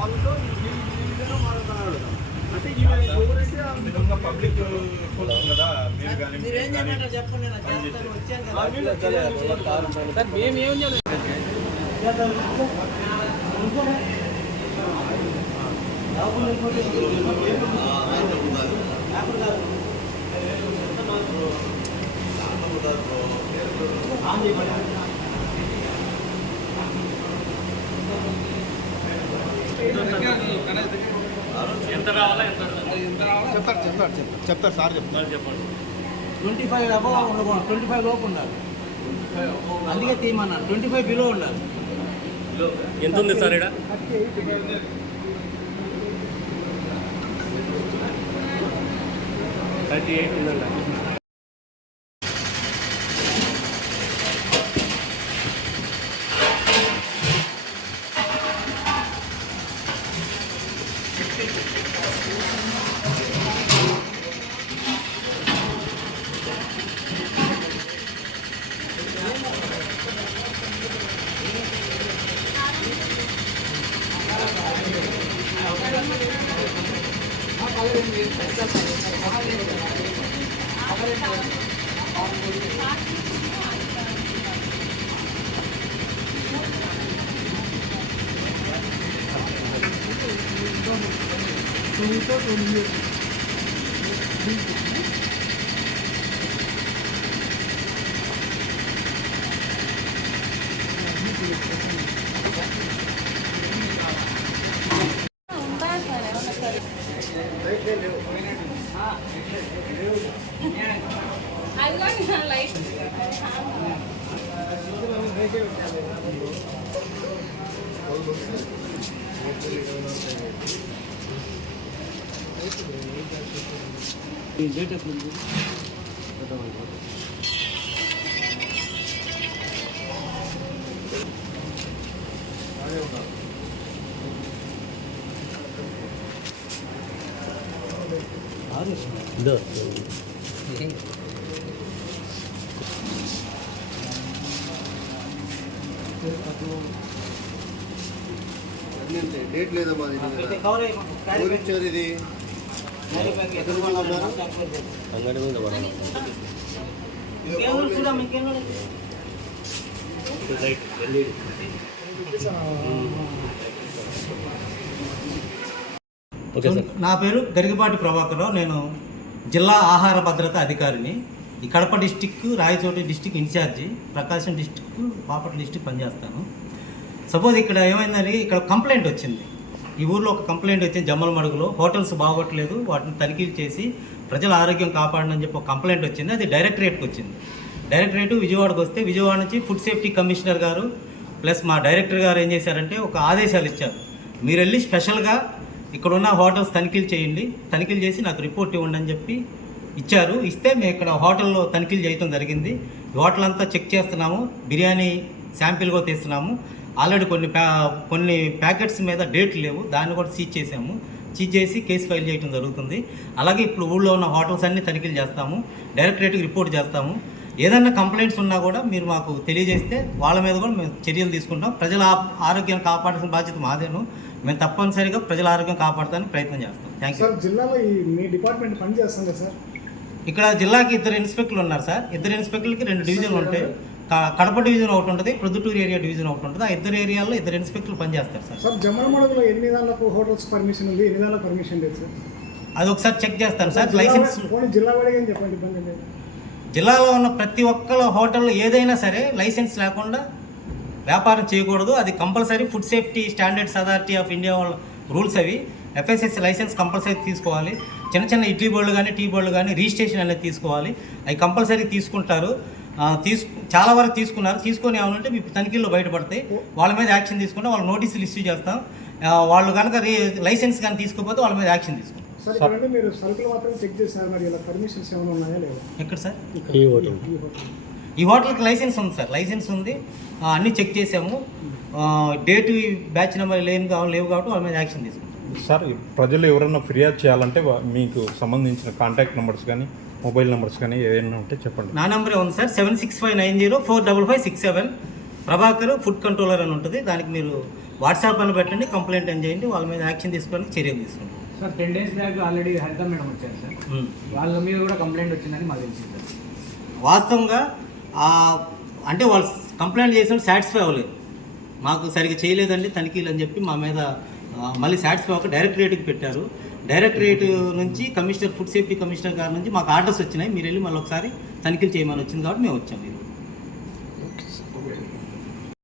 వాళ్ళతో అంటే ఎవరైతే పబ్లిక్ కోసం కదా మీరు కానీ మీరేం చేయమంటారు చెప్పండి, నేను చేస్తాను, వచ్చాను కదా. సార్ మేము ఏం చేయాలి? చెప్తారు సార్ చెప్పండి. 25 అబవ్ ఉండకూడదు, 25 లోపు ఉండాలి. అందుకే తీయమన్నాను, 25 బిలో ఉండాలి. ఎంత ఉంది సార్ ఇక్కడ? 38 ఉందండి. డేట్ లేదమ్మా ఇచ్చారు ఇది అంగడి మీద నా పేరు గరికపాటి ప్రభాకరరావు. నేను జిల్లా ఆహార భద్రత అధికారిని. ఈ Kadapa district, Rayachoti district incharge, Prakasam district, Bapatla district పనిచేస్తాను. సపోజ్ ఇక్కడ ఏమైందని ఇక్కడ కంప్లైంట్ వచ్చింది. ఈ ఊర్లో ఒక కంప్లైంట్ వచ్చింది, జమ్మలమడుగులో హోటల్స్ బాగోట్లేదు, వాటిని తనిఖీలు చేసి ప్రజల ఆరోగ్యం కాపాడని చెప్పి ఒక కంప్లైంట్ వచ్చింది. అది డైరెక్టరేట్కి వచ్చింది. డైరెక్టరేట్ విజయవాడకు వస్తే విజయవాడ నుంచి ఫుడ్ సేఫ్టీ కమిషనర్ గారు ప్లస్ మా డైరెక్టర్ గారు ఏం చేశారంటే ఒక ఆదేశాలు ఇచ్చారు. మీరు వెళ్ళి స్పెషల్గా ఇక్కడ ఉన్న హోటల్స్ తనిఖీలు చేయండి, తనిఖీలు చేసి నాకు రిపోర్ట్ ఇవ్వండి అని చెప్పి ఇచ్చారు. ఇస్తే మేము ఇక్కడ హోటల్లో తనిఖీలు చేయడం జరిగింది. హోటల్ అంతా చెక్ చేస్తున్నాము, బిర్యానీ శాంపిల్ కూడా తీస్తున్నాము. ఆల్రెడీ కొన్ని ప్యాకెట్స్ మీద డేట్ లేవు, దాన్ని కూడా సీజ్ చేసాము. సీజ్ చేసి కేసు ఫైల్ చేయడం జరుగుతుంది. అలాగే ఇప్పుడు ఊళ్ళో ఉన్న హోటల్స్ అన్నీ తనిఖీలు చేస్తాము, డైరెక్టరేట్కి రిపోర్ట్ చేస్తాము. ఏదన్నా కంప్లైంట్స్ ఉన్నా కూడా మీరు మాకు తెలియజేస్తే వాళ్ళ మీద కూడా మేము చర్యలు తీసుకుంటాం. ప్రజల ఆరోగ్యాన్ని కాపాడాల్సిన బాధ్యత మాదేను. మేము తప్పనిసరిగా ప్రజల ఆరోగ్యం కాపాడడానికి ప్రయత్నం చేస్తాం. Thank you. జిల్లాలో మీ డిపార్ట్మెంట్ పనిచేస్తుంది సార్. ఇక్కడ జిల్లాకి 2 ఇన్స్పెక్టర్లు ఉన్నారు సార్. 2 ఇన్స్పెక్టర్లకి 2 డివిజన్లు ఉంటాయి. కడప డివిజన్ ఒకటి ఉంటుంది, ప్రొద్దుటూరు ఏరియా డివిజన్ ఒకటి ఉంటుంది. ఆ 2 ఏరియాల్లో 2 ఇన్స్పెక్టర్లు పనిచేస్తారు సార్. సార్ జమ్మలమడుగులో ఎన్ని దానిలకు హోటల్స్ పర్మిషన్ ఉంది, ఎన్ని దానిలో పర్మిషన్ లేదు సార్? అది ఒకసారి చెక్ చేస్తాను సార్. లైసెన్స్ జిల్లా వాడిగా చెప్పండి, ఇబ్బంది లేదు. జిల్లాలో ఉన్న ప్రతి ఒక్కళ్ళ హోటల్ ఏదైనా సరే లైసెన్స్ లేకుండా వ్యాపారం చేయకూడదు. అది compulsory food safety standards authority of India వాళ్ళ రూల్స్ అవి. FSSAI లైసెన్స్ కంపల్సరీ తీసుకోవాలి. చిన్న ఇడ్లీ బోర్డులు కానీ టీ బోర్డులు కానీ రిజిస్ట్రేషన్ అనేది తీసుకోవాలి. అవి కంపల్సరీ తీసుకుంటారు. చాలా వరకు తీసుకున్నారు. తీసుకొని ఏమనంటే మీ తనిఖీల్లో బయటపడతాయి. వాళ్ళ మీద యాక్షన్ తీసుకుంటే వాళ్ళ నోటీసులు ఇష్యూ చేస్తాం. వాళ్ళు కనుక లైసెన్స్ కానీ తీసుకోకపోతే వాళ్ళ మీద యాక్షన్ తీసుకుంటాం. మీరు సరుకులు మాత్రం చెక్ చేస్తారు, మరి ఇలా పర్మిషన్స్ ఏమైనా ఉన్నాయా లేదా? ఎక్కడ సార్? ఈ హోటల్కి లైసెన్స్ ఉంది సార్, లైసెన్స్ ఉంది, అన్నీ చెక్ చేసాము. డేట్ బ్యాచ్ నెంబర్ లేవు కాబట్టి వాళ్ళ మీద యాక్షన్ తీసుకుంటాం. సార్, ప్రజలు ఎవరైనా ఫిర్యాదు చేయాలంటే మీకు సంబంధించిన కాంటాక్ట్ నెంబర్స్ కానీ మొబైల్ నెంబర్స్ కానీ ఏదైనా ఉంటే చెప్పండి. నా నెంబరే ఉంది సార్, 7659045567. ప్రభాకర్ ఫుడ్ కంట్రోలర్ అని ఉంటుంది. దానికి మీరు వాట్సాప్ అని పెట్టండి, కంప్లైంట్ అని చేయండి, వాళ్ళ మీద యాక్షన్ తీసుకోవడానికి చర్యలు తీసుకుంటాం. సార్ 10 days బ్యాక్ ఆల్రెడీ హరిత మేడం వచ్చారు సార్, వాళ్ళ మీద కూడా కంప్లైంట్ వచ్చిందని మాకు తెలిసింది సార్. వాస్తవంగా అంటే వాళ్ళు కంప్లైంట్ చేసినప్పుడు సాటిస్ఫై అవ్వలేదు, మాకు సరిగ్గా చేయలేదండి తనిఖీలు అని చెప్పి మా మీద మళ్ళీ సాటిస్ఫై అవ్వక డైరెక్టరేట్కి పెట్టారు. డైరెక్టరేట్ నుంచి కమిషనర్, ఫుడ్ సేఫ్టీ కమిషనర్ గారి నుంచి మాకు ఆర్డర్స్ వచ్చినాయి, మీరు వెళ్ళి మళ్ళీ ఒకసారి తనిఖీలు చేయమని వచ్చింది కాబట్టి మేము వచ్చాము.